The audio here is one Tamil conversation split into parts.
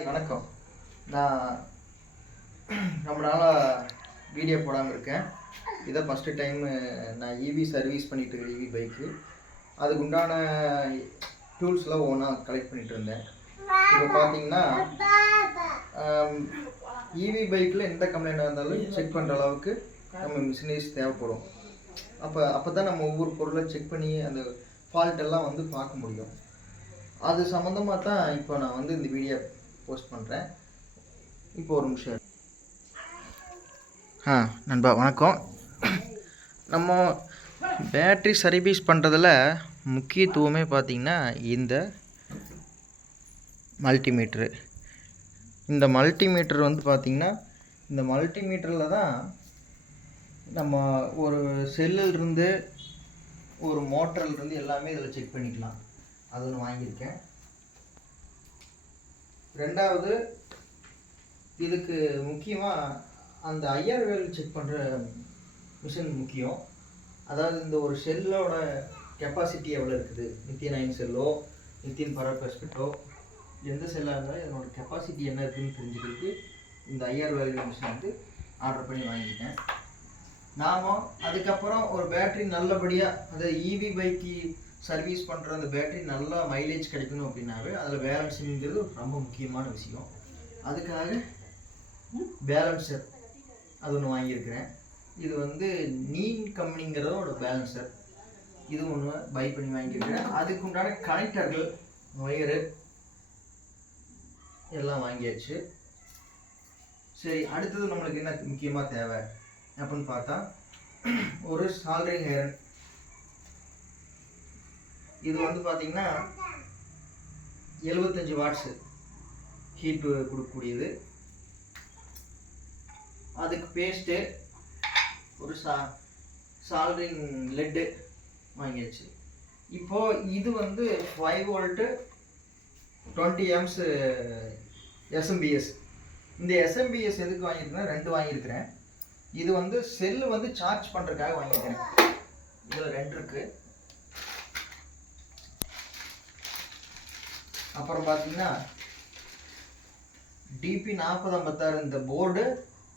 ஹாய் வணக்கம். நான் ரொம்ப நாளாக வீடியோ போடாமல் இருக்கேன். இதை ஃபஸ்ட்டு டைம் நான் இவி சர்வீஸ் பண்ணிட்டு இருக்கேன் இவி பைக்கு அதுக்கு உண்டான டூல்ஸ்லாம் ஒவ்வொன்றா கலெக்ட் பண்ணிட்டு இருந்தேன். இப்போ பார்த்தீங்கன்னா இவி பைக்கில் எந்த கம்ப்ளைண்ட் இருந்தாலும் செக் பண்ணுற அளவுக்கு நம்ம மிஷினரிஸ் தேவைப்படும். அப்போ அப்போ தான் நம்ம ஒவ்வொரு பொருளை செக் பண்ணி அந்த ஃபால்ட் எல்லாம் வந்து பார்க்க முடியும். அது சம்மந்தமாக தான் இப்போ நான் வந்து இந்த வீடியோ போஸ்ட் பண்ணுறேன் இப்போ ஒரு நிமிஷம் ஆ நண்பா வணக்கம். நம்ம பேட்ரி சர்வீஸ் பண்ணுறதுல முக்கியத்துவமே பார்த்திங்கன்னா இந்த மல்டிமீட்ரு இந்த மல்டிமீட்டர் வந்து பார்த்திங்கன்னா இந்த மல்டிமீட்டரில் தான் நம்ம ஒரு செல்லில் இருந்து ஒரு மோட்டரில் இருந்து எல்லாமே இதில் செக் பண்ணிக்கலாம். அது ஒன்று வாங்கியிருக்கேன். ரெண்டாவது இதுக்கு முக்கியமாக அந்த ஐஆர் செக் பண்ணுற மிஷின் முக்கியம். அதாவது இந்த ஒரு செல்லோட கெப்பாசிட்டி எவ்வளோ இருக்குது? நித்தியன் நைன் செல்லோ நித்தியன் பரபெஸ்பெட்டோ எந்த செல்லாக இருந்தாலும் இதனோட கெப்பாசிட்டி என்ன இருக்குன்னு தெரிஞ்சுக்கிறதுக்கு இந்த ஐஆர் வேல்யூ மிஷின் வந்து ஆர்டர் பண்ணி வாங்கிட்டேன் நாம் அதுக்கப்புறம் ஒரு பேட்டரி நல்லபடியாக அதாவது இவி பைக்கு சர்வீஸ் பண்ணுற அந்த பேட்டரி நல்லா மைலேஜ் கிடைக்கணும் அப்படின்னாவே அதில் பேலன்ஸிங்கிறது ரொம்ப முக்கியமான விஷயம். அதுக்காக பேலன்சர் அது ஒன்று வாங்கியிருக்கிறேன். இது வந்து நீன் கம்பெனிங்கிறதோட பேலன்சர் இது ஒன்று பை பண்ணி வாங்கியிருக்கிறேன். அதுக்கு உண்டான கனெக்டர்கள் ஒயரு எல்லாம் வாங்கியாச்சு. சரி அடுத்தது நம்மளுக்கு என்ன முக்கியமாக தேவை அப்படின்னு பார்த்தா ஒரு சால்ரிங் ஐரன் இது வந்து பார்த்தீங்கன்னா எழுபத்தஞ்சி வாட்ஸு ஹீட்டு கொடுக்கக்கூடியது. அதுக்கு பேஸ்ட்டு ஒரு சா சால்ரிங் லெட்டு வாங்கியாச்சு. இப்போது இது வந்து five volt twenty amps SMPS இந்த எஸ்எம்பிஎஸ் எதுக்கு வாங்கியிருக்கேன் ரெண்டு வாங்கியிருக்கிறேன். இது வந்து செல்லு வந்து சார்ஜ் பண்ணுறதுக்காக வாங்கியிருக்கேன் இதில் ரெண்டு இருக்குது அப்புறம் பார்த்தீங்கன்னா டிபி நாற்பது ஐம்பத்தாறு இந்த போர்டு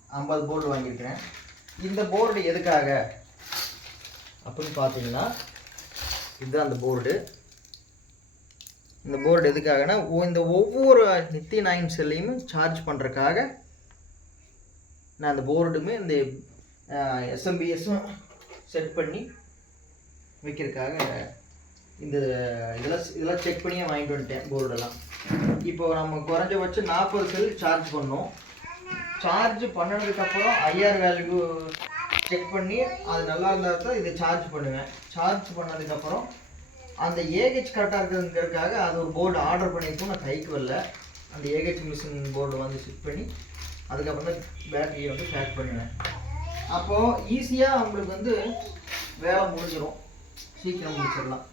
ஐம்பது போர்டு வாங்கியிருக்கிறேன். இந்த போர்டு எதுக்காக? அப்படின்னு பார்த்தீங்கன்னா இதுதான் அந்த போர்டு இந்த போர்டு எதுக்காகனா இந்த ஒவ்வொரு நித்தி நாயின் செல்லையும் சார்ஜ் பண்ணுறதுக்காக நான் அந்த போர்டுமே இந்த எஸ்எம்பிஎஸும் செட் பண்ணி வைக்கிறதுக்காக இந்த இதெல்லாம் இதெல்லாம் செக் பண்ணியே வாங்கிட்டு வந்துட்டேன் போர்டெல்லாம் இப்போ நம்ம குறைஞ்சபட்சம் நாற்பது செல் சார்ஜ் பண்ணோம். சார்ஜ் பண்ணதுக்கப்புறம் ஐஆர் வேல்யூ செக் பண்ணி அது நல்லா இருந்தால் தான் இதை சார்ஜ் பண்ணுவேன். சார்ஜ் பண்ணதுக்கப்புறம் அந்த ஏஹெச் கரெக்டாக இருக்குதுங்கிறதுக்காக அது ஒரு போர்டு ஆர்டர் பண்ணியிருக்கோம் நான் கைக்கு வரல. அந்த ஏஹெச் மிஷின் போர்டு வந்து செக் பண்ணி அதுக்கப்புறம் தான் பேட்டரியை வந்து பேக் பண்ணுவேன். அப்போது ஈஸியாக அவங்களுக்கு வந்து வேலை முடிஞ்சிடும் சீக்கிரம் முடிச்சிடலாம்.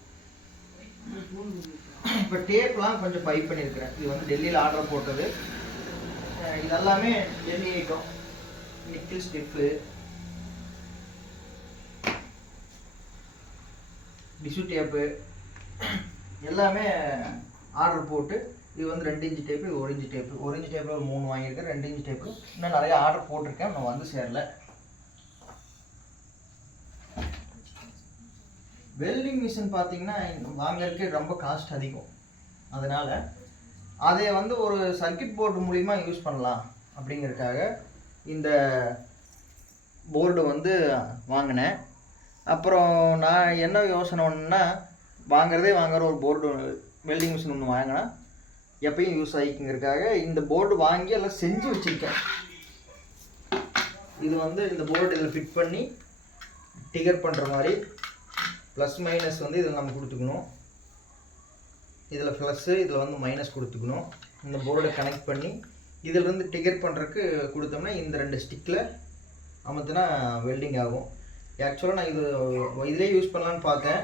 இப்போ டேப்லாம் கொஞ்சம் பைப் பண்ணியிருக்கிறேன் இது வந்து டெல்லியில் ஆர்டர் போட்டது. இதெல்லாமே Delhi item nickel strip tissue tape எல்லாமே ஆர்டர் போட்டு இது வந்து ரெண்டு இன்ச்சு டேப்பு இது ஒரு இன்ச்சு டேப்பு ஒரு இன்ச்சு டேப்பில் ஒரு மூணு வாங்கியிருக்கேன். ரெண்டு இன்ச்சு டேப்பு இன்னும் நிறைய ஆர்டர் போட்டிருக்கேன். நான் வந்து சேரல. வெல்டிங் மிஷின் பார்த்தீங்கன்னா வாங்கறதுக்கு ரொம்ப காஸ்ட் அதிகம். அதனால் அதை வந்து ஒரு சர்க்கிட் போர்டு மூலிமா யூஸ் பண்ணலாம் அப்படிங்கிறதுக்காக இந்த போர்டு வந்து வாங்கினேன். அப்புறம் நான் என்ன யோசனை ஒன்றுனா வாங்குறதே வாங்குற ஒரு போர்டு வெல்டிங் மிஷின் ஒன்று வாங்கினா எப்பயும் யூஸ் ஆகிக்குங்கிறதுக்காக இந்த போர்டு வாங்கி எல்லாம் செஞ்சு வச்சுருக்கேன். இது வந்து இந்த போர்டு இதில் ஃபிட் பண்ணி டிகர் பண்ணுற மாதிரி ப்ளஸ் மைனஸ் வந்து இதில் நம்ம கொடுத்துக்கணும். இதில் ப்ளஸ்ஸு இதில் வந்து மைனஸ் கொடுத்துக்கணும். இந்த போர்டை கனெக்ட் பண்ணி இதிலிருந்து டிகர் பண்ணுறதுக்கு கொடுத்தோம்னா இந்த ரெண்டு ஸ்டிக்கில் அமுத்தினா வெல்டிங் ஆகும். ஆக்சுவலாக நான் இது இதிலே யூஸ் பண்ணலான்னு பார்த்தேன்.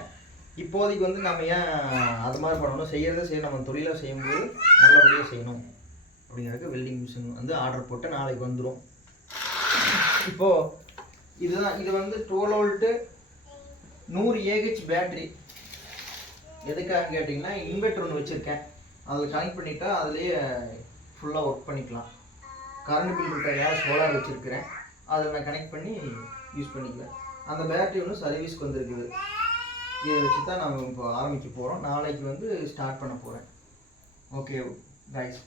இப்போதைக்கு வந்து நம்ம ஏன் அது மாதிரி பண்ணணும்? செய்கிறத செய்ய நம்ம தொழிலாக செய்யும்போது நல்லபடியாக செய்யணும். அப்படிங்கிறதுக்கு வெல்டிங் மிஷின் வந்து ஆர்டர் போட்டு நாளைக்கு வந்துடும் இப்போது இதுதான் இது வந்து டுவெல் வோல்ட்டு நூறு ஏஹெச் பேட்ரி எதுக்காக கேட்டிங்கன்னா இன்வெர்டர் ஒன்று வச்சுருக்கேன். அதில் கனெக்ட் பண்ணிட்டா அதுலேயே ஃபுல்லாக ஒர்க் பண்ணிக்கலாம். கரண்ட் பில் இருக்கிறதுனால சோலார் வச்சுருக்கிறேன். அதை நான் கனெக்ட் பண்ணி யூஸ் பண்ணிக்கலாம் அந்த பேட்டரி ஒன்று சர்வீஸ்க்கு வந்திருக்குது. இதை வச்சு தான் நம்ம இப்போ ஆரம்பிக்க போகிறோம் நாளைக்கு வந்து ஸ்டார்ட் பண்ண போகிறேன் ஓகே பாய்ஸ்